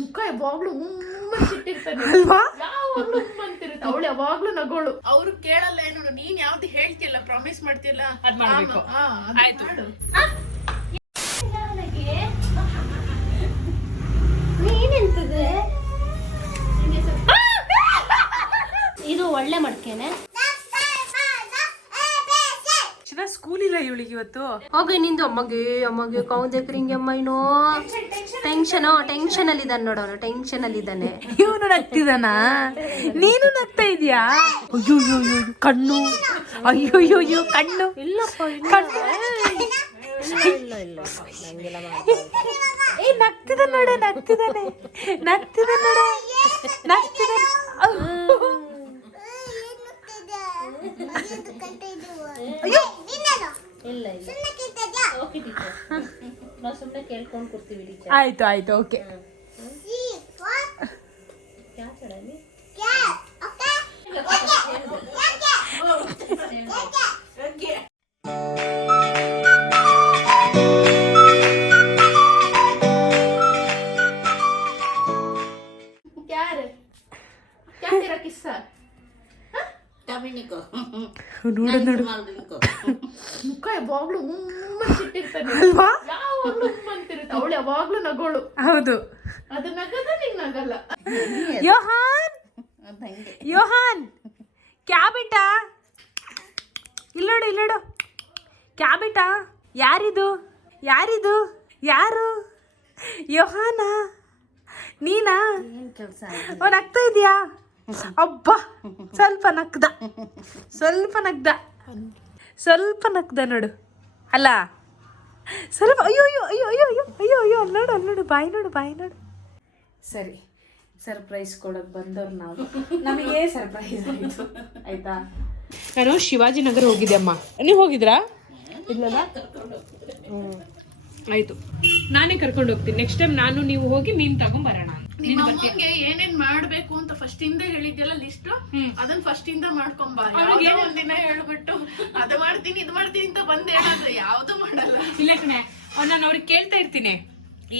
ಮುಖ ಯಾವಾಗ್ಲೂ ಉಮ್ಮಂತಿಟ್ಟಿರ್ತಾನೆ ಅಲ್ವಾ, ಯಾವಾಗ್ಲೂ ಉಮ್ಮಂತಿರುತ್ತೆ. ಅವಳು ಯಾವಾಗ್ಲೂ ನಗೋಳು. ಅವ್ರು ಕೇಳಲ್ಲ ಏನು, ನೀನ್ ಯಾವ್ದು ಹೇಳ್ತಿಯಲ್ಲ, ಪ್ರಾಮಿಸ್ ಮಾಡ್ತಿಯಲ್ಲ, ಅದ್ ಮಾಡ್ಬೇಕು. ಆಯ್ತು. ನೀನೆಂತದೆ ಇದು ಒಳ್ಳೆ ಮಡ್ಕೆನೆ. ಸ್ಕೂಲ್ ಇಲ್ಲ ಇವಳಿಗೆ ಇವತ್ತು. ಹೋಗಿ ನಿಂದು ಅಮ್ಮಗೆ ಕೌಂದೇಕ್ರಿಂಗೆ ಅಮ್ಮ ಏನೋ ಟೆನ್ಷನ್ ಅಲ್ಲಿ ಇದ್ದಾನೆ ನೋಡೋನು, ಟೆನ್ಷನ್ ಅಲ್ಲಿ ಇದ್ದಾನೆ. ಇವನು ನಗ್ತಿದಾನ, ನೀನು ನಗ್ತಾ ಇದೀಯಾ? ಅಯ್ಯೋ ಕಣ್ಣು, ಅಯ್ಯೋ ಕಣ್ಣು. ಇಲ್ಲಪ್ಪ ನಗ್ತಿದ ನೋಡ, ನಗ್ತಿದಾನೆ ನೋಡ, ನಗ್ತಿದಾನೆ. ನಾವು ಸುಮ್ಮನೆ ಕೇಳ್ಕೊಂಡು ಕೊಡ್ತೀವಿ. ಆಯ್ತು ಓಕೆ. ನೋಡು ಮುಖ ಯಾವಾಗ್ಲೂ ಉಮ್ಮಂತಿಟ್ಟಿರ್ತಾನೆ ಅಲ್ವಾ, ಯಾವಾಗ್ಲೂ ಉಮ್ಮಂತಿರುತ್ತೆ. ಅವಳು ಯಾವಾಗ್ಲೂ ನಗೋಳು. ಹೌದು, ಅದು ನಗದ ನೀನ್ ನಗಲ್ಲ. ಯೋಹಾನ್ ಕ್ಯಾ ಬೇಟಾ, ಇಲ್ಲೋಡು ಕ್ಯಾ ಬೇಟಾ, ಯಾರು ಯೋಹಾನ, ನೀನಾ? ಅವ್ನು ಆಗ್ತಾ ಇದೀಯಾ? ಅಬ್ಬ ಸ್ವಲ್ಪ ನಗ್ದ ನೋಡು, ಅಲ್ಲ ಸ್ವಲ್ಪ. ಅಯ್ಯೋ ನೋಡು ಬಾಯಿ ನೋಡು. ಸರಿ, ಸರ್ಪ್ರೈಸ್ ಕೊಡೋಕೆ ಬಂದವ್ರು ನಾವು, ನಮಗೆ ಸರ್ಪ್ರೈಸ್ ಆಯಿತು ಆಯ್ತಾ. ನಾನು ಶಿವಾಜಿನಗರ ಹೋಗಿದ್ದೆ ಅಮ್ಮ, ನೀವು ಹೋಗಿದ್ರಾ? ಇಲ್ಲಲ್ಲ, ಆಯ್ತು, ನಾನೇ ಕರ್ಕೊಂಡು ಹೋಗ್ತೀನಿ. ನೆಕ್ಸ್ಟ್ ಟೈಮ್ ನಾನು ನೀವು ಹೋಗಿ ಮೀನ್ ತಗೊಂಬರೋಣ. ಏನೇನ್ ಮಾಡ್ಬೇಕು ಅಂತ ಫಸ್ಟ್ ಇಂದ ಹೇಳಿದ್ಯಲ್ಲ ಲಿಸ್ಟ್, ಅದನ್ನ ಫಸ್ಟ್ ಇಂದ ಮಾಡ್ಕೊಂಬ. ಒಂದಿನ ಹೇಳ್ಬಿಟ್ಟು ಅದು ಮಾಡ್ತೀನಿ ಇದು ಮಾಡ್ತೀನಿ ಅಂತ ಬಂದ್ ಹೇಳೋದು ಯಾವ್ದು ಮಾಡಲ್ಲ. ಇಲ್ಲ ಕಣೆ, ನಾನು ಅವ್ರಿಗೆ ಕೇಳ್ತಾ ಇರ್ತೀನಿ,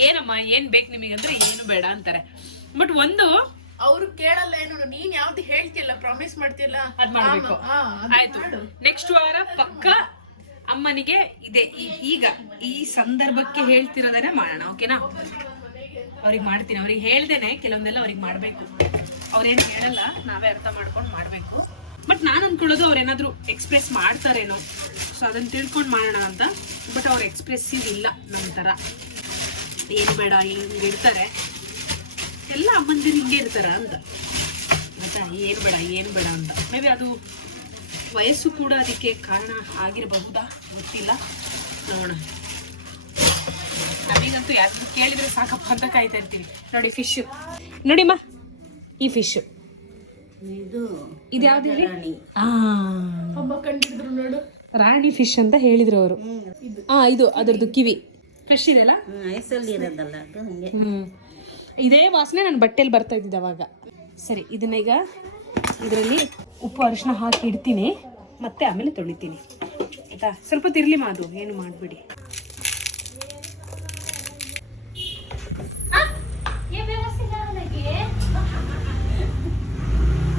ಏನಮ್ಮ ಏನ್ ಬೇಕು ನಿಮಗೆ ಅಂದ್ರೆ ಏನು ಬೇಡ ಅಂತಾರೆ. ಬಟ್ ಒಂದು ಅವ್ರು ಕೇಳಲ್ಲ ಏನು, ನೀನ್ ಯಾವ್ದು ಹೇಳ್ತಿಯಲ್ಲ, ಪ್ರಾಮಿಸ್ ಮಾಡ್ತಿಯಲ್ಲ, ಅದ್ ಮಾಡ್ಬೇಕು. ಆಯ್ತು, ನೆಕ್ಸ್ಟ್ ವಾರ ಪಕ್ಕ ಅಮ್ಮನಿಗೆ ಇದೆ. ಈಗ ಈ ಸಂದರ್ಭಕ್ಕೆ ಹೇಳ್ತಿರೋದನ್ನೇ ಮಾಡೋಣ, ಓಕೆನಾ? ಅವ್ರಿಗೆ ಮಾಡ್ತೀನಿ, ಅವ್ರಿಗೆ ಹೇಳ್ದೇನೆ ಕೆಲವೊಂದೆಲ್ಲ ಅವ್ರಿಗೆ ಮಾಡ್ಬೇಕು. ಅವ್ರೇನು ಹೇಳಲ್ಲ, ನಾವೇ ಅರ್ಥ ಮಾಡ್ಕೊಂಡು ಮಾಡ್ಬೇಕು. ಬಟ್ ನಾನು ಅನ್ಕೊಳ್ಳೋದು ಅವ್ರೇನಾದ್ರು ಎಕ್ಸ್ಪ್ರೆಸ್ ಮಾಡ್ತಾರೇನೋ, ಸೊ ಅದನ್ನ ತಿಳ್ಕೊಂಡು ಮಾಡೋಣ ಅಂತ. ಬಟ್ ಅವ್ರು ಎಕ್ಸ್ಪ್ರೆಸ್ಸಿವ್ ಇಲ್ಲ ನಮ್ಮ ಥರ, ಏನು ಬೇಡ ಹಿಂಗೆ ಇರ್ತಾರೆ, ಎಲ್ಲ ಅಮ್ಮಂದಿರು ಹಿಂಗೆ ಇರ್ತಾರ ಅಂತ ಆಯ್ತಾ. ಏನು ಬೇಡ ಅಂತ. ಮೇ ಬಿ ಅದು ವಯಸ್ಸು ಕೂಡ ಅದಕ್ಕೆ ಕಾರಣ ಆಗಿರಬಹುದಾ, ಗೊತ್ತಿಲ್ಲ, ನೋಡೋಣ. ನಮಗಂತೂ ಯಾರು ಕೇಳಿದ್ರೆ ಸಾಕಪ್ಪ ಅಂತ ಕಾಯ್ತಾ ಇರ್ತೀವಿ. ನೋಡಿ ಫಿಶ್ ನೋಡಿಮ್ಮ, ಈ ಫಿಶ್ ಇದು ಯಾವ್ದು ಹೇಳಿ? ಹಬ್ಬ ಕಂಡಿದ್ರು ನೋಡು, ರಾಣಿ ಫಿಶ್ ಅಂತ ಹೇಳಿದ್ರು ಅವರು. ಇದು ಅದರದ್ದು ಕಿವಿ ಫ್ರೆಶ್ ಇದೆಲ್ಲ, ಇದೇ ವಾಸನೆ ನನ್ನ ಬಟ್ಟೆಯಲ್ಲಿ ಬರ್ತಾ ಇದ್ದಿದ್ದು ಅವಾಗ. ಸರಿ, ಇದನ್ನ ಈಗ ಇದರಲ್ಲಿ ಉಪ್ಪು ಅರಿಶಿನ ಹಾಕಿ ಇಡ್ತೀನಿ, ಮತ್ತೆ ಆಮೇಲೆ ತೊಳಿತೀನಿ ಆಯ್ತಾ. ಸ್ವಲ್ಪ ತಿರ್ಲಿ ಅದು, ಏನು ಮಾಡಬೇಡಿ.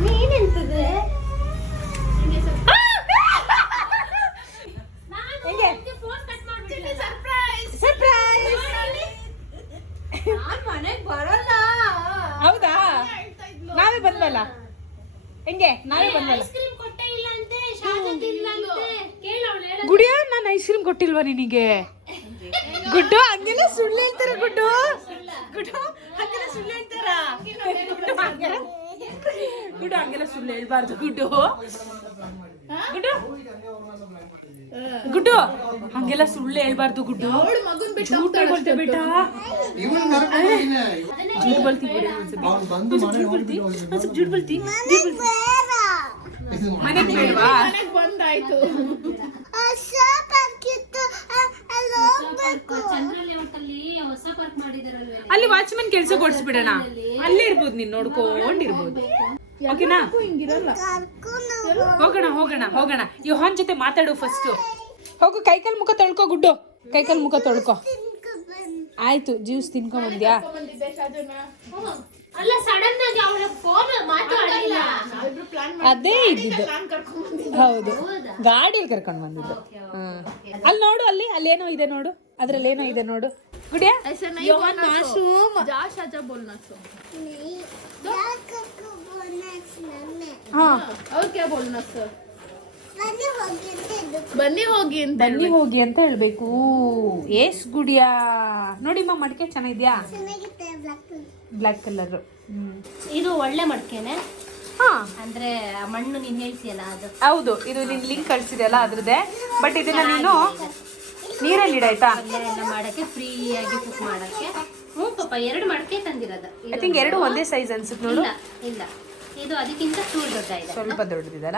ನೀನೆಂತದೆ ಮನೆಗೆ ಬರಲ್ಲ. ಹೌದಾ, ನಾವೇ ಬಂದ್ವಲ್ಲ, ಹೆಂಗೆ ನಾವೇ ಬಂದ್ವಲ್ಲ. ಗುಡಿಯ, ನಾನು ಐಸ್ ಕ್ರೀಮ್ ಕೊಟ್ಟಿಲ್ವಾ ನಿನಗೆ? ಗುಡ್ಡು ಹಂಗೆಲ್ಲ ಸುಳ್ಳು ಹೇಳ್ತಾರ, ಗುಡ್ಡು ಹಂಗೆಲ್ಲ ಸುಳ್ಳು ಹೇಳ್ತಾರ, ಗುಡ್ಡು ಹಂಗೆಲ್ಲ ಸುಳ್ಳು ಹೇಳ್ಬಾರ್ದು. ಗುಡ್ಡು ಹಂಗೆಲ್ಲ ಸುಳ್ಳು ಹೇಳ್ಬಾರ್ದು. ಗುಡ್ಡು झूठ बोलते बेटा, झूठ बोलती झूठ बोलती ಮನೆಗೆ ಬೇಡವಾ? ಬಂದಾಯ್ತು. ಅಲ್ಲಿ ವಾಚ್ಮನ್ ಕೆಲಸ ಕೊಡಿಸ್ಬಿಡೋಣ, ಅಲ್ಲೇ ಇರ್ಬೋದು, ನೀನ್ ನೋಡ್ಕೊಂಡಿರ್ಬೋದು, ಓಕೆನಾ? ಹೋಗೋಣ. ಯೋಹಾನ್ ಜೊತೆ ಮಾತಾಡು ಫಸ್ಟ್. ಹೋಗು, ಕೈಕಾಲ್ ಮುಖ ತೊಳ್ಕೊ ಗುಡ್ಡು, ಕೈಕಾಲ್ ಮುಖ ತೊಳ್ಕೊ. ಆಯ್ತು ಜ್ಯೂಸ್ ತಿನ್ಕೊಂಬಂದ್ಯಾ? ಬಂದಿದ್ದೆ ಶಾಜನ. ಅಲ್ಲ ಸಡನ್ ಆಗಿ ಅವಳ ಫೋನ್ ಮಾತಾಡಲಿಲ್ಲ. ನಾವಿಬ್ರು ಪ್ಲಾನ್ ಅದೇ ಇದ್ದಿದ್ದು. ಪ್ಲಾನ್ ಕರ್ಕೊಂಡ್ ಬಂದಿದ್ದೆ. ಹೌದು, ಗಾಡಿಯಲ್ಲಿ ಕರ್ಕೊಂಡು ಬಂದಿದ್ದು. ಅಲ್ಲಿ ನೋಡು, ಅಲ್ಲಿ ಏನೋ ಇದೆ ನೋಡು, ಅದ್ರಲ್ಲಿ ಏನೋ ಇದೆ ನೋಡು. ಗುಡಿಯಾ ऐसे नहीं ಯೋಹಾನ್ बोलना सो। ಮಾಶೂಮ್. जा शाजा बोलना सो। ಹಾ, और क्या बोलना सो? ಬನ್ನಿ ಹೋಗಿ ಅಂತ ಬನ್ನಿ ಹೋಗಿ ಅಂತ ಹೇಳ್ಬೇಕು. ಏಸ್ ಗುಡಿಯಾ ನೋಡಿಮ್ಮ, ಮಡಿಕೆ ಚೆನ್ನಾಗಿದ್ಯಾ? Black colour. ಇದು ಒಳ್ಳೆ ಮಡ್ಕೆನೆ, ಹಾ ಅಂದ್ರೆ ಆ ಮಣ್ಣು ನೀನ್ ಹೇಳ್ತೀಯಲ್ಲ ಅದು. ಹೌದು, ಇದು ನಿನ್ ಲಿಂಕ್ ಕಳ್ಸಿದೆಯಲ್ಲ ಅದ್ರದ್ದೇ. ಬಟ್ ಇದನ್ನ ನೀನು ನೀರಲ್ಲಿ ಇಡಾಯ್ತಾ? ಪಲ್ಯ ಎಲ್ಲ ಮಾಡಕ್ಕೆ ಫ್ರೀ ಆಗಿ ಕುಕ್ ಮಾಡಕ್ಕೆ. ಪಾಪ 2 ಮಡಕೆ ತಂದಿರೋದು. ಐ ಥಿಂಕ್ 2 ಒಂದೇ ಸೈಜ್ ಅನ್ಸುತ್ತೆ ನೋಡು. ಇಲ್ಲ ಇದು ಅದಕ್ಕಿಂತ ಚೂರು ದೊಡ್ಡ ಇದೆ. ಸ್ವಲ್ಪ ದೊಡ್ಡದಿದಲ್ಲ.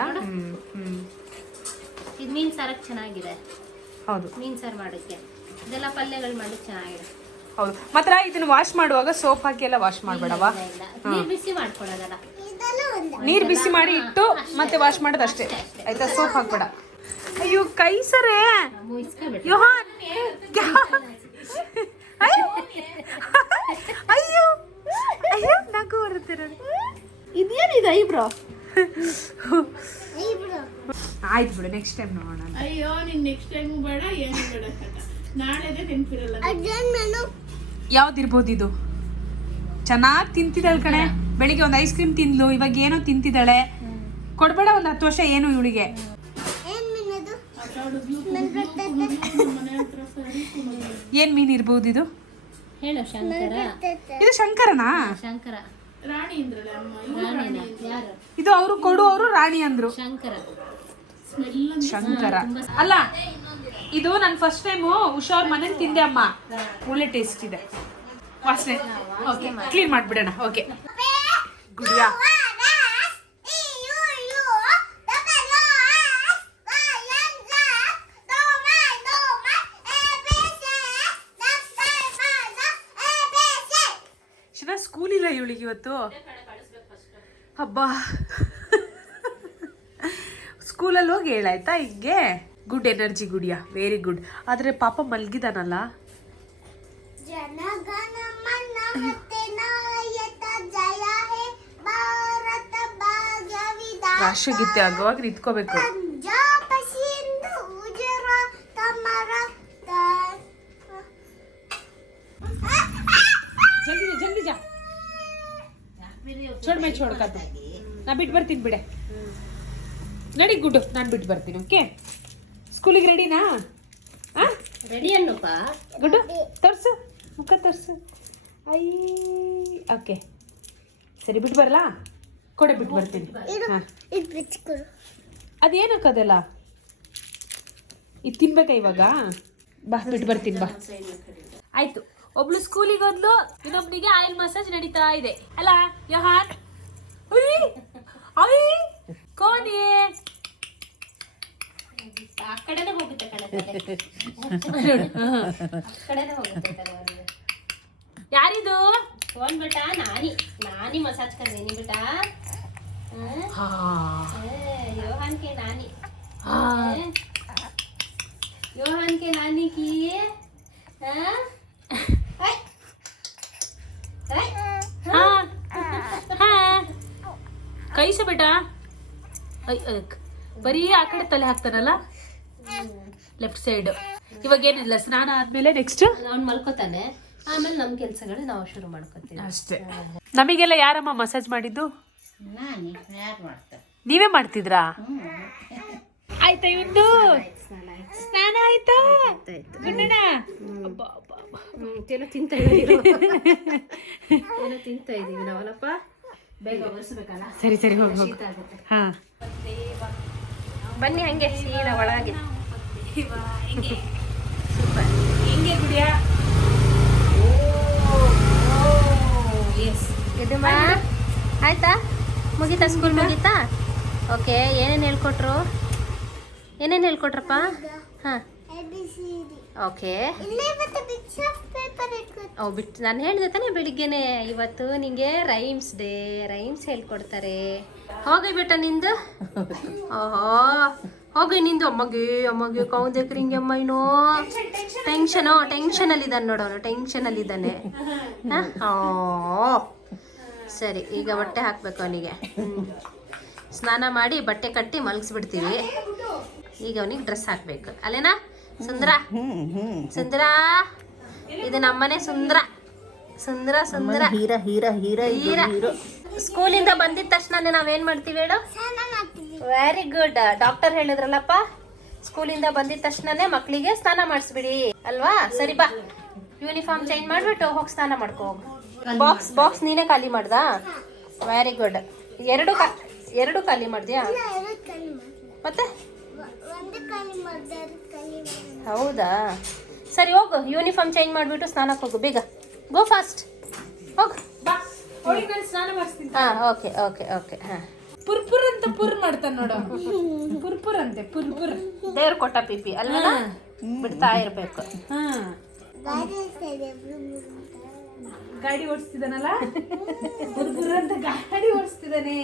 ಇದು ಮೀನ್ ಸಾರಕ್ಕೆ ಚೆನ್ನಾಗಿದೆ. ಹೌದು ಮೀನ್ ಸಾರು ಮಾಡಕ್ಕೆ, ಇದೆಲ್ಲ ಪಲ್ಯಗಳು ಮಾಡಕ್ಕೆ ಚೆನ್ನಾಗಿದೆ. ಹೌದು. ಮಾತ್ರ ಇದನ್ನ ವಾಶ್ ಮಾಡುವಾಗ ಸೋಪ್ ಹಾಕಿ ಎಲ್ಲ ವಾಶ್ ಮಾಡ್ಬೇಡವಾ? ಇಲ್ಲ ನೀರ್ ಬಿಸಿ ಮಾಡ್ಕೊಳ್ಳೋದಲ್ಲ. ನೀರ್ ಬಿಸಿ ಮಾಡಿ ಇಟ್ಟು ಮತ್ತೆ ವಾಶ್ ಮಾಡೋದು ಅಷ್ಟೇ ಆಯ್ತಾ? ಸೋಪ್ ಹಾಕ್ಬೇಡ. ಅಯ್ಯೋ ಕೈ ಸರೇ ಮುಗಿಸ್ಕೊಬಿಟ್ಟು ಯೋಹಾನ್. ಅಯ್ಯೋ ಅಯ್ಯೋ ನಗು ಬರುತ್ತೆ ನನಗೆ. ಇದೇನಿದೆ ಐಬ್ರೋ? ಆಯ್ತು ಬಿಡು, ನೆಕ್ಸ್ಟ್ ಟೈಮ್ ನೋಡೋಣ. ಅಯ್ಯೋ ನೀನ್ ನೆಕ್ಸ್ಟ್ ಟೈಮ್ ಬೇಡ, ಏನು ಬೇಡ ಕಟ. ನಾಳೆದೇ ನೆನ್ಪಿರಲ್ಲ. ಯಾವ್ದಿರ್ಬೋದು ಇದು? ಚೆನ್ನಾಗಿ ತಿಂತಿದ್ದಾಳೆ ಕಣೆ. ಬೆಳಿಗ್ಗೆ ಒಂದು ಐಸ್ ಕ್ರೀಮ್ ತಿಂದ್ಲು, ಇವಾಗ ಏನೋ ತಿಂತಿದ್ದಾಳೆ. ಕೊಡ್ಬೇಡ ಒಂದು 10 ವರ್ಷ ಏನು ಇವಳಿಗೆ. ಏನ್ ಮೀನ್ ಇರ್ಬೋದು ಇದು? ಹೇಳು ಶಂಕರ. ಇದು ಶಂಕರನಾ? ಶಂಕರ ರಾಣಿ ಇಂದ್ರಲ್ಲ ಅಮ್ಮ, ಇವ್ರು ರಾಣಿ ಅಂತ. ಯಾರು? ಇದು ಅವರು ಕೊಡುವವರು ರಾಣಿ ಅಂದ್ರು. ಶಂಕರ ಸ್ಮೆಲ್ ಶಂಕರ ಅಲ್ಲ ಇದು. ನಾನು ಫಸ್ಟ್ ಟೈಮು ಉಷಾರ್ ಮನೇಲಿ ತಿಂದೆ ಅಮ್ಮ. ಒಳ್ಳೆ ಟೇಸ್ಟ್ ಇದೆ, ವಾಸನೆ. ಓಕೆ, ಕ್ಲೀನ್ ಮಾಡ್ಬಿಡೋಣ. ಓಕೆ ಗುಡಿಯಾ ಸ್ಕೂಲ್ ಇಲ್ಲ ಇವಳಿಗೆ ಇವತ್ತು. ಹಬ್ಬ ಸ್ಕೂಲಲ್ಲಿ ಹೋಗಿ ಹೇಳಾಯ್ತಾ ಹಿಂಗೆ. Good energy Gudiya, very good. ಆದ್ರೆ ಪಾಪ ಮಲ್ಗಿದಾನಲ್ಲ. ರಾಷ್ಟ್ರಗೀತೆ ಆಗುವಾಗ ನಿಂತ್ಕೋಬೇಕು. ಜಲ್ದಿ ಜಲ್ದಿ ಜಾ, छोड़ मैं छोड़ का ನಾ ಬಿಟ್ಟು ಬರ್ತೀನಿ ಬಿಡೆ. ನಡಿ ಗುಡ್ಡು, ನಾನು ಬಿಟ್ಟು ಬರ್ತೀನಿ. ಓಕೆ, ಸ್ಕೂಲಿಗೆ ರೆಡಿನಾ? ರೆಡಿ ಅನ್ನಪ್ಪ. ಗುಡ್ಡು ತೋರ್ಸು, ಮುಖ ತೋರ್ಸು. ಐ ಓಕೆ ಸರಿ, ಬಿಟ್ಟು ಬರಲಾ? ಕೊಡೆ, ಬಿಟ್ಟು ಬರ್ತೀನಿ. ಹಾಂ, ಅದೇನಕ್ಕದಲ್ಲ? ಇದು ತಿನ್ಬೇಕಾ ಇವಾಗ? ಬಾ ಬಿಟ್ಟು ಬರ್ತೀನಿ ಬಾ. ಆಯ್ತು, ಒಬ್ಳು ಸ್ಕೂಲಿಗೆ ಹೋದ್ಲು, ಇನ್ನೊಬ್ನಿಗೆ ಆಯಿಲ್ ಮಸಾಜ್ ನಡೀತಾ ಇದೆ ಅಲ್ಲ ಯೋಹಾನ್? ಕೋನಿ ಆ ಕಡೆನೇ ಹೋಗುತ್ತೆ ಕಣೆ. ಕಡೆನೇ ಹೋಗುತ್ತೆ ತಲೆ. ಯಾರಿದು? ಫೋನ್ ಬೇಟ, ನಾನಿ ಮಸಾಜ್ ಕರ್ದೇನಿ ಬೇಟ. ಯೋಹಾನ್ के नानी, योहान के नानी की ಕೈಸ ಬೇಟ. ಬರೀ ಆ ಕಡೆ ತಲೆ ಹಾಕ್ತಾನಲ್ಲ, ಲೆಫ್ಟ್ ಸೈಡ್. ಇವಾಗ ಏನಿಲ್ಲ, ಸ್ನಾನ ಆದ್ಮೇಲೆ ನೆಕ್ಸ್ಟ್ ಅವ್ನು ಮಲ್ಕೋತಾನೆ. ಆಮೇಲೆ ನಮ್ಮ ಕೆಲಸಗಳು ನಾವು ಶುರು ಮಾಡ್ಕೋತೀವಿ ಅಷ್ಟೇ. ನಮಗೆಲ್ಲ ಯಾರಮ್ಮ ಮಸಾಜ್ ಮಾಡಿದ್ದು? ಯಾರು ಮಾಡ್ತಾರೆ? ನೀವೇ ಮಾಡ್ತಿದ್ರಾ? ಆಯ್ತಾ ಇವಂದು ಸ್ನಾನ ಆಯ್ತಾ? ಗುಂಡಣ್ಣ ಏನೋ ತಿಂತಾ ಇದೀವಿ, ಏನೋ ತಿಂತಾ ಇದೀವಿ ನಾವಲ್ಲಪ್ಪ. ಬೇಗ ಒರೆಸ್ಬೇಕಲ್ಲ. ಸರಿ ಸರಿ, ಹೋಗಿ ಹೋಗಿ. ಹಾ ಬನ್ನಿ ಹಂಗೆ ಸೀದಾ ಒಳಗೆ. ಸೂಪರ್. ಹೆಂಗೆ ಗುಡಿಯಾ? ಇದು ಆಯ್ತಾ? ಮುಗೀತಾ ಸ್ಕೂಲ್ ಮುಗೀತಾ? ಓಕೆ, ಏನೇನು ಹೇಳ್ಕೊಟ್ರಪ್ಪ? ಹಾಂ ಓಕೆ. ಓ ಬಿಟ್ಟು ನಾನು ಹೇಳಿದೆ ತಾನೇ ಬೆಳಿಗ್ಗೆನೆ, ಇವತ್ತು ನಿಂಗೆ ರೈಮ್ಸ್ ಡೇ, ರೈಮ್ಸ್ ಹೇಳ್ಕೊಡ್ತಾರೆ. ಹೋಗಿ ಬಿಟ್ಟ ನಿಂದು? ಓಹೋ ಹೋಗಿ ನಿಂದು ಅಮ್ಮಗೆ ಕೌಂದೇಕ್ರಿ ಹಿಂಗೆ ಅಮ್ಮ ಇನ್ನು ಟೆನ್ಷನ್ ಅಲ್ಲಿ ಇದ್ದಾನೆ ನೋಡೋನು, ಟೆನ್ಷನ್ ಅಲ್ಲಿ ಇದ್ದಾನೆ. ಸರಿ, ಈಗ ಬಟ್ಟೆ ಹಾಕ್ಬೇಕು ಅವನಿಗೆ. ಸ್ನಾನ ಮಾಡಿ ಬಟ್ಟೆ ಕಟ್ಟಿ ಮಲಗಿಸ್ಬಿಡ್ತೀವಿ. ಈಗ ಅವನಿಗೆ ಡ್ರೆಸ್ ಹಾಕ್ಬೇಕು ಅಲ್ಲೇನಾ ಸುಂದರ? ಸುಂದರ, ಇದು ನಮ್ಮನೆ ಸುಂದರ ಸುಂದರ ಸುಂದರ ಹೀರ. ಸ್ಕೂಲಿಂದ ಬಂದಿದ ತಕ್ಷಣ ನಾವೇನ್ ಮಾಡ್ತೀವಿ ಹೇಳು? Very good. ಡಾಕ್ಟರ್ ಹೇಳಿದ್ರಲ್ಲಪ್ಪ, ಸ್ಕೂಲಿಂದ ಬಂದಿದ ತಕ್ಷಣನೇ ಮಕ್ಕಳಿಗೆ ಸ್ನಾನ ಮಾಡಿಸ್ಬಿಡಿ ಅಲ್ವಾ? ಸರಿ ಬಾ, ಯೂನಿಫಾರ್ಮ್ ಚೇಂಜ್ ಮಾಡ್ಬಿಟ್ಟು ಹೋಗಿ ಸ್ನಾನ ಮಾಡ್ಕೋ. ಬಾಕ್ಸ್ ನೀನೇ ಖಾಲಿ ಮಾಡ್ದಾ? Very good. ಎರಡು ಖಾಲಿ ಮಾಡ್ದ್ಯಾ? ಮತ್ತೆ ಹೌದಾ? ಸರಿ ಹೋಗು, ಯೂನಿಫಾರ್ಮ್ ಚೇಂಜ್ ಮಾಡಿಬಿಟ್ಟು ಸ್ನಾನಕ್ಕೆ ಹೋಗು, ಬೇಗ ಗೋ ಫಾಸ್ಟ್ ಹೋಗು. ಸ್ನಾನ ಮಾಡಿಸ್ತೀನಿ. Okay okay okay. ಪುರ್ಪುರ್ ಅಂತ ಪುರ್ ಮಾಡ್ತಾನೆ ನೋಡು. ಪುರ್ಪುರ್ ಅಂತೆ, ಪುರ್ಪುರ್. ದೇವ್ರು ಕೊಟ್ಟ ಪಿಪಿ ಅಲ್ಲ, ಬಿಡ್ತಾ ಇರ್ಬೇಕು. ಗಾಡಿ ಓಡಿಸ್ತಿದ್ದಾನಲ್ಲ, ಪುರ್ಪುರ್ ಅಂತ ಗಾಡಿ ಓಡಿಸ್ತಿದ್ದಾನೆ.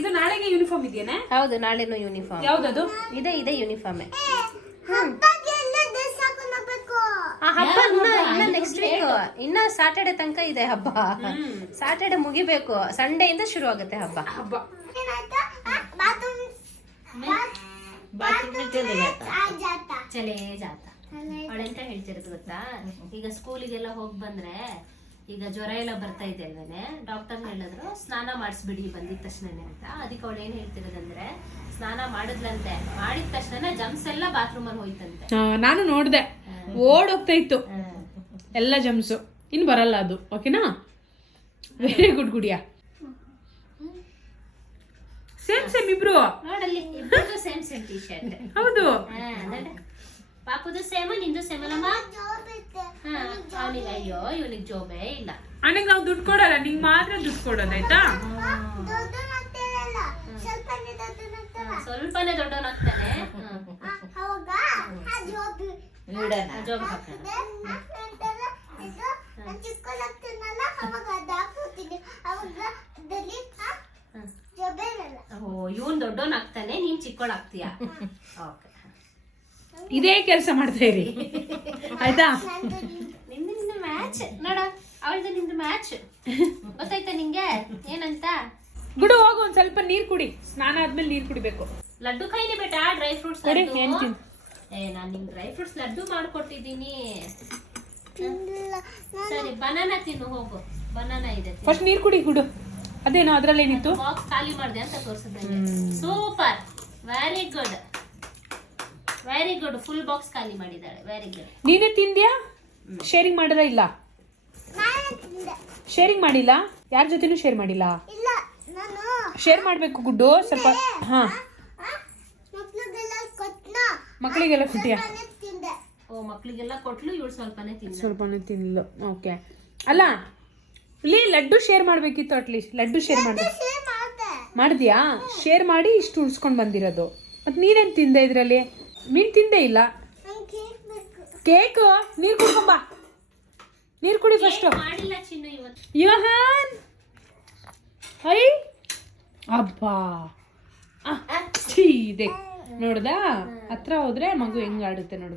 ಇದು ನಾಳೆಗೆ ಯೂನಿಫಾರ್ಮ್ ಇದೆಯೇನೆ? ಹೌದು, ನಾಳೆನೂ ಯೂನಿಫಾರ್ಮ್. ಯಾವ್ದದು? ಇದೆ ಯೂನಿಫಾರ್ಮೇ. ಹಬ್ಬ ಇನ್ನ ನೆಕ್ಸ್ಟ್ ವೀಕ್, ಇನ್ನ ಸ್ಯಾಟರ್ಡೆ ತನಕ ಇದೆ ಹಬ್ಬ. ಸ್ಯಾಟರ್ಡೆ ಮುಗಿಬೇಕು, ಸಂಡೇ ಇಂದ ಶುರು ಆಗುತ್ತೆ ಹಬ್ಬ. ಚಲೇ ಜಾತ ಅವಳೆಂತ ಹೇಳ್ತಿರೋದು ಗೊತ್ತಾ? ಈಗ ಸ್ಕೂಲಿಗೆಲ್ಲ ಹೋಗಿ ಬಂದ್ರೆ, ಈಗ ಜ್ವರ ಎಲ್ಲ ಬರ್ತಾ ಇದೆ ಅಲ್ವೇನೆ, ಡಾಕ್ಟರ್ ಹೇಳಿದ್ರು ಸ್ನಾನ ಮಾಡಿಸ್ಬಿಡಿ ಬಂದಿದ ತಕ್ಷಣನೇ ಅಂತ. ಅದಕ್ಕೆ ಅವಳು ಏನ್ ಹೇಳ್ತಿರೋದಂದ್ರೆ, ಸ್ನಾನ ಮಾಡಿದ್ಲಂತೆ, ಮಾಡಿದ ತಕ್ಷಣ ಜಮ್ಸ್ ಎಲ್ಲ ಬಾತ್ರೂಮ್ ಅಲ್ಲಿ ಹೋಯ್ತಂತೆ. ನಾನು ನೋಡ್ದೆ, ಓಡೋಗ್ತಾ ಇತ್ತು ಎಲ್ಲ ಜಮ್ಸು. ಇನ್ ಬರಲ್ಲ ಅದು. ಓಕೆನಾ? Very good Gudiya. ಸೇಮ್ ಇಬ್ರು ನೋಡಲ್ಲಿ, ಸೇಮ್ ಟೀ ಶರ್ಟ್. ಹೌದು. ಪಾಪುದು ಸೇಮ್, ನಿಂದು ಸೇಮ್ ಅಲ್ಲಮ್ಮ. ಅವನಿಗೆ ಅಯ್ಯೋ, ಇವನಿಗೆ ಜೋಬೇ ಇಲ್ಲ. ಅಣ್ಣಗೆ ನಾವು ದುಡ್ಡು ಕೊಡಲ್ಲ, ನಿಂಗೆ ಮಾತ್ರ ದುಡ್ಡು ಕೊಡೋದಾಯ್ತಾ? ಸ್ವಲ್ಪನೇ ದೊಡ್ಡವನಾಗ್ತಾನೆ. ಜೋಬ್ ಇವನ್ ದೊಡ್ಡವನಾಗ್ತಾನೆ, ನೀನ್ ಚಿಕ್ಕವಳಾಗ್ತೀಯ. ಇದೇ ಕೆಲಸ ಮಾಡ್ತಾ ಇರಿ ಆಯ್ತಾ? ನಿಂದು ಮ್ಯಾಚ್ ನೋಡ, ಅವಳದು ನಿಂದು ಮ್ಯಾಚ್ ಗೊತ್ತಾಯ್ತಾ ನಿಂಗೆ ಏನಂತ? ಗುಡು ಹೋಗು, ಒಂದ್ ಸ್ವಲ್ಪ ನೀರ್ ಕುಡಿ. ಸ್ನಾನ ಆದ್ಮೇಲೆ ನೀರ್ ಕುಡಿಬೇಕು. ಲಡ್ಡು ಕೈಲಿ ಬೇಟಾ, ಡ್ರೈ ಫ್ರೂಟ್ಸ್. ನಾನ್ ನಿಂಗೆ ಡ್ರೈ ಫ್ರೂಟ್ಸ್ ಲಡ್ಡು ಮಾಡ್ಕೊಟ್ಟಿದ್ದೀನಿ. ಸರಿ, ಬನಾನಾ ತಿನ್ನು ಹೋಗು, ಬನಾನಾ ಇದೆ. ಫಸ್ಟ್ ನೀರ್ ಕುಡಿ ಗುಡು. ಅದೇನೋ ಅದ್ರಲ್ಲಿ ಏನಿತ್ತು? ಬಾಕ್ಸ್ ಖಾಲಿ ಮಾಡಿದೆ ಅಂತ ತೋರಿಸಿದ್ದೆ. Super, very good very good. Full box ಖಾಲಿ ಮಾಡಿದ್ದಾಳೆ. Very good. ನೀನೇ ತಿಂದ್ಯಾ? ಶೇರಿಂಗ್ ಮಾಡಿಲ್ಲ? ಇಲ್ಲ, ಶೇರಿಂಗ್ ಮಾಡಿಲ್ಲ. ಯಾರ ಜೊತೆನೂ ಶೇರ್ ಮಾಡಿಲ್ಲ. ಶೇರ್ ಮಾಡ್ಬೇಕು ಗುಡ್ಡು ಸ್ವಲ್ಪ. ಹಾ, ಮಕ್ಕಳಿಗೆಲ್ಲ ಕೊಟ್ಟಿಯಾ? ಓ, ಮಕ್ಕಳಿಗೆಲ್ಲ ಕೊಟ್ಲು, ಇವಳು ಸ್ವಲ್ಪನೇ ತಿನ್ಲು. ಓಕೆ. ಅಲ್ಲ, ಇಲ್ಲಿ ಲಡ್ಡು ಶೇರ್ ಮಾಡ್ಬೇಕಿತ್ತು. ಅಟ್ಲೀಸ್ಟ್ ಲಡ್ಡು ಶೇರ್ ಮಾಡಿದ್ಯಾ? ಶೇರ್ ಮಾಡಿ ಇಷ್ಟು ಉಳ್ಸ್ಕೊಂಡ್ ಬಂದಿರೋದು. ಮತ್ತೆ ನೀನೇನ್ ತಿಂದೆ ಇದ್ರಲ್ಲಿ? ಮೀನ್ ತಿಂದೇ ಇಲ್ಲ. ಕೇಕ್. ನೀರ್ ಕುಡ್ಕೊಂಬಾ, ನೀರ್ ಕುಡಿ ಫಸ್ಟ್. ಯೋಹಾನ್, ಹೈ ಅಬ್ಬಾ, ಇದೆ ನೋಡ್ದಾ? ಹತ್ರ ಹೋದ್ರೆ ಮಗು ಹೆಂಗ್ ಆಡುತ್ತೆ ನೋಡು.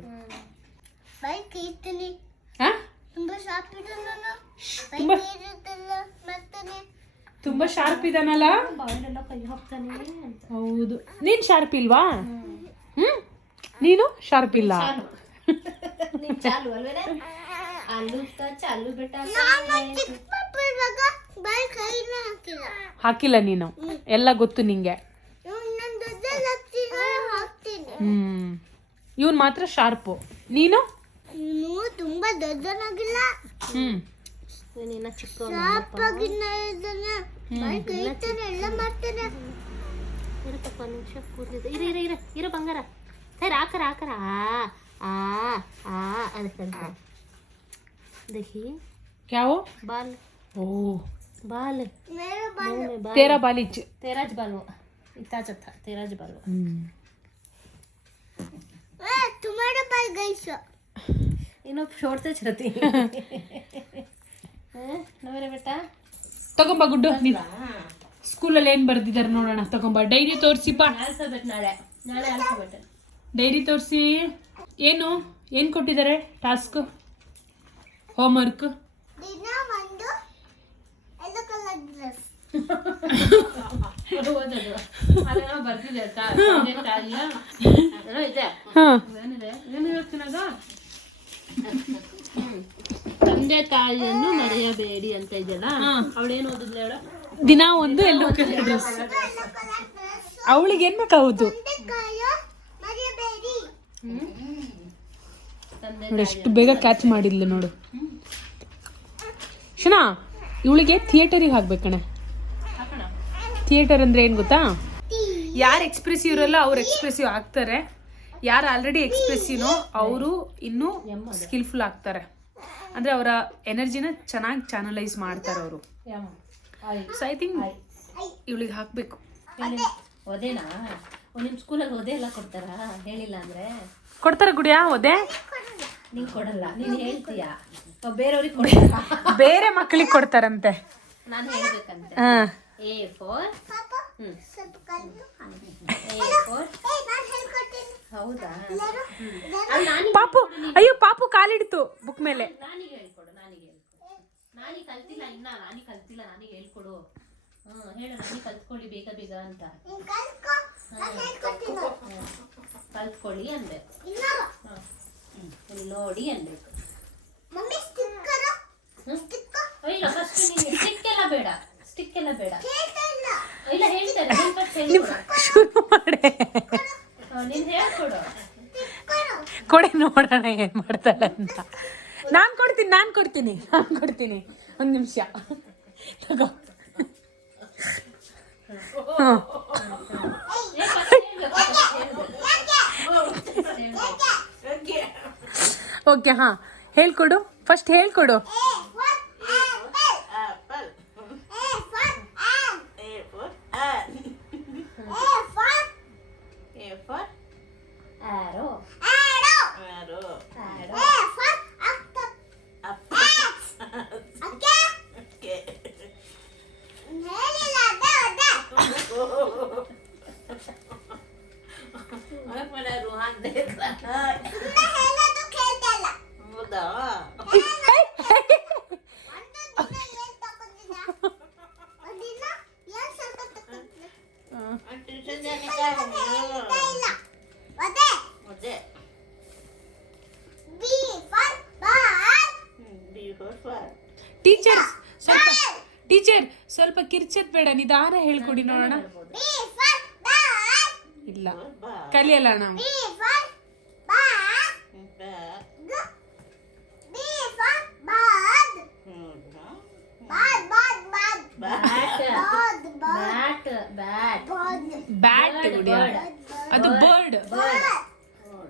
ತುಂಬಾ ಶಾರ್ಪ್ ಇದಾನಲ್ಲ? ಹೌದು. ನೀನ್ ಶಾರ್ಪ್ ಇಲ್ವಾ? ನೀನು ಶಾರ್ಪ್ ಇಲ್ಲ. ಚಾಲು ಅಲ್ವೇನೆ? ಚಾಲು ಬೇಟ. ಹಾಕಿಲ್ಲ ನೀನು, ಎಲ್ಲ ಗೊತ್ತು ನಿಂಗೆ. ಇವನ್ ಮಾತ್ರ ಶಾರ್ಪು, ನೀನು ತುಂಬಾ ದೊಡ್ಡನಾಗಿಲ್ಲ. ಎಲ್ಲ ಮಾಡ್ತಾನೆ. ಇರ ಬಂಗಾರ, ಆಕರ ಆಕರ. देखी क्या हो? बाल. ओ, बाल मेरा बाल. तेरा बालिच. तेरा ज बाल वो इतना था. तेरा ज बाल वो. तुम्हारा बाल गईसो. इनो छोड़ते चलती. नवरे बेटा ತಗೊಂಬ ಗುಡ್ಡು. ಸ್ಕೂಲಲ್ಲಿ ಏನು ಬರ್ದಿದ್ದಾರೆ ನೋಡೋಣ. ತಗೊಂಬ ಡೈರಿ ತೋರಿಸಿಪ್ಪ. ಆಲ್ಫಾಬೆಟ್ ನಾಳೆ ಆಲ್ಫಾಬೆಟ್. ಡೈರಿ ತೋರಿಸಿ. ಏನು ಕೊಟ್ಟಿದ್ದಾರೆ ಟಾಸ್ಕ್, ಹೋಮ್ವರ್ಕ್? ದಿನ ಒಂದು ಎಲ್ಲೋ ಕಲರ್ ಡ್ರೆಸ್. ಓದೋದು ಅದೇನೋ ಬರ್ತಿದೆ ಇದೆ. ಹಾಂ, ಏನಿದೆ ಏನು ಹೇಳ್ತೀನಾಗ ತಂದೆ ತಾಯಿಯನ್ನು ಮರೆಯಬೇಡಿ ಅಂತ ಇದೆಯಲ್ಲ. ಅವಳೇನು ಓದಿದ್ಲ ಹೇಳ? ದಿನ ಒಂದು ಎಲ್ಲೋ ಕಲರ್ ಡ್ರೆಸ್. ಅವಳಿಗೆ ಏನು ಬೇಕಾಗುದು? ಕಾಯೋ ಮರೆಯಬೇಡಿ. ನೋಡಿ ಎಷ್ಟು ಬೇಗ ಕ್ಯಾಚ್ ಮಾಡಿದ್ಲು ನೋಡು. ಶನಾ, ಇವಳಿಗೆ ಥಿಯೇಟರಿಗೆ ಹಾಕ್ಬೇಕಣ್ಣ. ಥಿಯೇಟರ್ ಅಂದ್ರೆ ಏನು ಗೊತ್ತಾ? ಯಾರು ಎಕ್ಸ್ಪ್ರೆಸಿವ್ ಇರಲ್ಲ ಅವ್ರು ಎಕ್ಸ್ಪ್ರೆಸಿವ್ ಆಗ್ತಾರೆ. ಯಾರು ಆಲ್ರೆಡಿ ಎಕ್ಸ್ಪ್ರೆಸಿವ್ನೋ ಅವರು ಇನ್ನೂ ಸ್ಕಿಲ್ಫುಲ್ ಆಗ್ತಾರೆ. ಅಂದರೆ ಅವರ ಎನರ್ಜಿನ ಚೆನ್ನಾಗಿ ಚಾನಲೈಸ್ ಮಾಡ್ತಾರೆ ಅವರು. ಸೊ ಐ ಥಿಂಕ್ ಇವಳಿಗೆ ಹಾಕಬೇಕು. ಒದೇನಾ? ನಿಮ್ಮ ಸ್ಕೂಲಲ್ಲಿ ಒದೆ ಎಲ್ಲ ಕೊಡ್ತಾರಾ? ಹೇಳಿಲ್ಲ ಅಂದರೆ ಕೊಡ್ತಾರೆ ಗುಡಿಯಾ ಒದೆ? ನೀನು ಕೊಡಲ್ಲ, ನೀನು ಹೇಳ್ತೀಯಾ? ಬೇರೆಯವ್ರಿಗೆ ಕೊಡ್ತಾರ? ಬೇರೆ ಮಕ್ಕಳಿಗೆ ಕೊಡ್ತಾರಂತೆ. ನಾನು ಹೇಳ್ಬೇಕಂತೆ. ಹಾಂ, A for ಸ್ವಲ್ಪ ಕಲ್ಲು. A for ನಾನು ಹೇಳ್ಕೊಡ್ತೀನಿ. ಹೌದಾ? ಪಾಪು, ಅಯ್ಯೋ ಪಾಪು ಕಾಲಿಡ್ತು ಬುಕ್ ಮೇಲೆ. ನಾನಿಗೆ ಹೇಳ್ಕೊಡು. ನಾನೀಗ ಕಲ್ತಿಲ್ಲ ಇನ್ನ. ನಾನೀಗ ಕಲ್ತಿಲ್ಲ, ನಾನೀಗ ಹೇಳ್ಕೊಡು. ಹೇಳು, ನಾನೀಗ ಕಲ್ತ್ಕೊಳ್ಳಿ ಬೇಗ ಬೇಗ ಅಂತ. ನೀನ್ ಕಲ್ತ್ಕೊ, ನಾನು ಹೇಳ್ಕೊಡ್ತೀನಿ. ಕಲ್ತ್ಕೊಳ್ಳಿ ಅನ್ಬೇಕು. ಇಲ್ಲ ಇಲ್ಲಿ ನೋಡಿ ಅನ್ಬೇಕು. ಮಮ್ಮಿ ಸ್ಟಿಕ್ಕರ್ ಇಲ್ಲ, ಫಸ್ಟ್ ನೀನು ಸ್ಟಿಕ್ ಎಲ್ಲ ಬೇಡ. ಕೇಳ್ತಾ ಇಲ್ಲ. ಇಲ್ಲ, ಹೇಳ್ತಾರೆ. ನೀನು ಫಸ್ಟ್ ಹೇಳ್ಕೊಡು. ಶುರು ಮಾಡೆ. ನೀನು ಹೇಳ್ಕೊಡು. ಕೊಡೆ ನೋಡೋಣ ಏನು ಮಾಡ್ತಾಳೆ ಅಂತ. ನಾನು ಕೊಡ್ತೀನಿ. ಒಂದು ನಿಮಿಷ ತಗೋ. ಹಾಂ, ಓಕೆ. ಹಾಂ, ಹೇಳ್ಕೊಡು. ಫಸ್ಟ್ ಹೇಳ್ಕೊಡು. Arrow. ಟೀಚರ್ ಸ್ವಲ್ಪ ಕಿರ್ಚದ್ ಬೇಡ, ನಿಧಾನ ಹೇಳ್ಕೊಡಿ ನೋಡೋಣ. ಇಲ್ಲ ಕಲಿಯಲ್ಲ ನಾವು. ಬ್ಯಾಟ್ ಅದು ಬರ್ಡ್.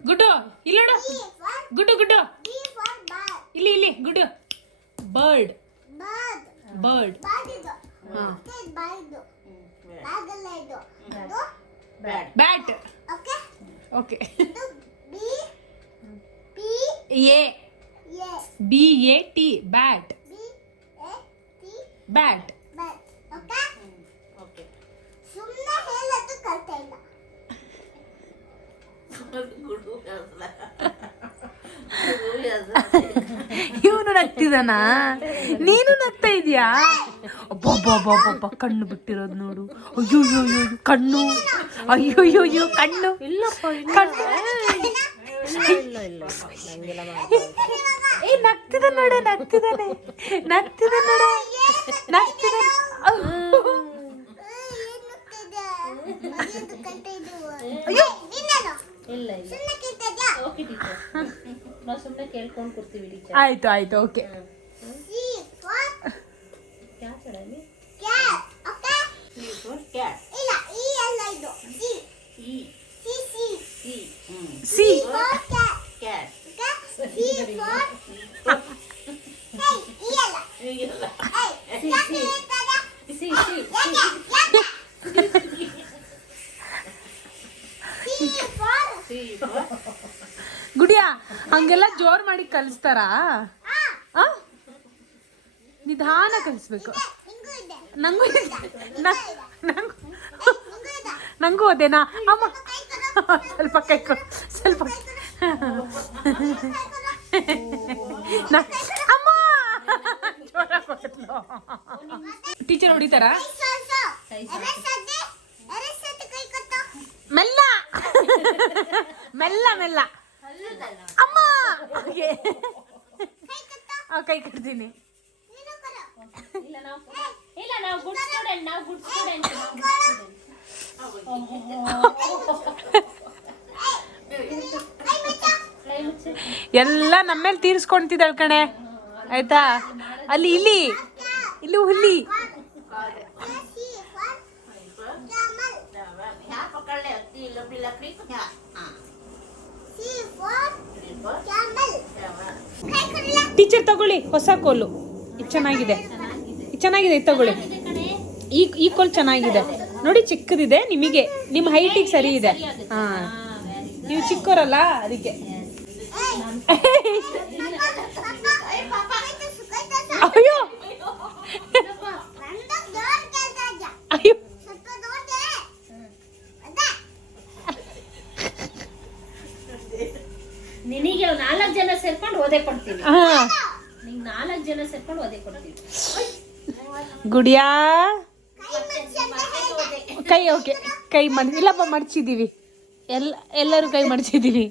ಗುಡ್ಡು ಇಲ್ಲ, ಗುಡ್ಡು ಇಲ್ಲಿ Guddu. Bird. Bat. Okay. BAT bat. Bat. ಸುಮ್ಮನೆ ಹೇಳೋದು ಕಲ್ತಾ ಇಲ್ಲ. ಇವನು ನಗ್ತಿದಾನ, ನೀನು ನಗ್ತಾ ಇದೀಯಾ? ಅಬ್ಬಬ್ಬಬ್ಬಬ್ಬ, ಕಣ್ಣು ಬಿಟ್ಟಿರೋದು ನೋಡು. ಅಯ್ಯೋ ಕಣ್ಣು, ಅಯ್ಯೋ ಕಣ್ಣು. ನಗ್ತಿದ ನೋಡೆ, ನಗ್ತಿದಾನೆ. ನಾವು ಸುಮ್ಮನೆ ಕೇಳ್ಕೊಂಡು ಕೂರ್ತೀವಿ ಟೀಚರ್. ಆಯ್ತು ಓಕೆ. ಗುಡಿಯಾ ಹಂಗೆಲ್ಲ ಜೋರ್ ಮಾಡಿ ಕಲಿಸ್ತಾರಾ? ನಿಧಾನ ಕಲಿಸ್ಬೇಕು. ಇದೆ ನಂಗೂ ಇದೆ. ನಂಗೂ ಮುಂದೆ ಇದೆ ನಂಗೂ ಅದೇನಾ ಅಮ್ಮ ಕೈ ಕೊಡು ಸ್ವಲ್ಪ ಕೈ ಸ್ವಲ್ಪ ಅಮ್ಮ ಟೀಚರ್ ಹೊಡಿತಾರ ಮೆಲ್ಲ ಮೆಲ್ಲ ಮೆಲ್ಲ ಅಮ್ಮ ಕೈ ಕಟ್ತೀನಿ ಎಲ್ಲ ನಮ್ಮೇಲೆ ತೀರ್ಸ್ಕೊಂತಿದ್ದಾಳ ಕಣೆ ಆಯ್ತಾ ಅಲ್ಲಿ ಇಲ್ಲಿ ಇಲ್ಲಿ ಹುಲಿ ಟೀಚರ್ ತಗೊಳ್ಳಿ ಹೊಸ ಕೋಲು ಇದು ಚೆನ್ನಾಗಿದೆ ಇದು ಚೆನ್ನಾಗಿದೆ ಇದು ತಗೊಳ್ಳಿ ಈ ಕೋಲ್ ಚೆನ್ನಾಗಿದೆ ನೋಡಿ ಚಿಕ್ಕದಿದೆ ನಿಮಗೆ ನಿಮ್ಮ ಹೈಟಿಗೆ ಸರಿ ಇದೆ ಹಾ ನೀವು ಚಿಕ್ಕವರಲ್ಲ ಅದಕ್ಕೆ ಅಯ್ಯೋ ಅಯ್ಯೋ ನಿನಗೆ 4 ಜನ ಸೇರ್ಕೊಂಡು ಓದೇ ಕೊಡ್ತೀವಿ ಹಾ ನಿಂಗೆ 4 ಜನ ಸೇರ್ಕೊಂಡು ಓದೇ ಕೊಡ್ತೀವಿ ಗುಡಿಯಾ ಕೈ ಓಕೆ ಕೈ ಮಾಡಿ ಇಲ್ಲಪ್ಪ ಮಡ್ಚಿದೀವಿ ಎಲ್ಲರೂ ಕೈ ಮಡ್ಚಿದೀವಿ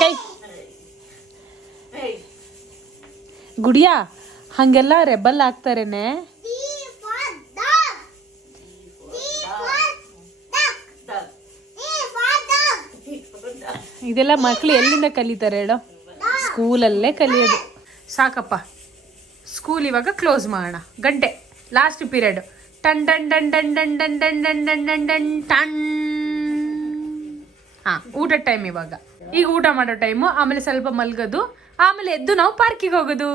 ಕೈ ಗುಡಿಯಾ ಹಂಗೆಲ್ಲ ರೆಬಲ್ ಆಗ್ತಾರೇನೆ ಇದೆಲ್ಲ ಮಕ್ಕಳು ಎಲ್ಲಿಂದ ಕಲಿತಾರೆ ಹೇಳೋ ಸ್ಕೂಲಲ್ಲೇ ಕಲಿಯೋದು ಸಾಕಪ್ಪ ಸ್ಕೂಲ್ ಇವಾಗ ಕ್ಲೋಸ್ ಮಾಡೋಣ ಗಂಟೆ last period ton ton ton ton ton ton ton ton ton ton ton ton ಹಾಂ ಊಟದ ಟೈಮ್ ಇವಾಗ ಈಗ ಊಟ ಮಾಡೋ ಟೈಮು ಆಮೇಲೆ ಸ್ವಲ್ಪ ಮಲ್ಗೋದು ಆಮೇಲೆ ಎದ್ದು ನಾವು ಪಾರ್ಕಿಗೆ ಹೋಗೋದು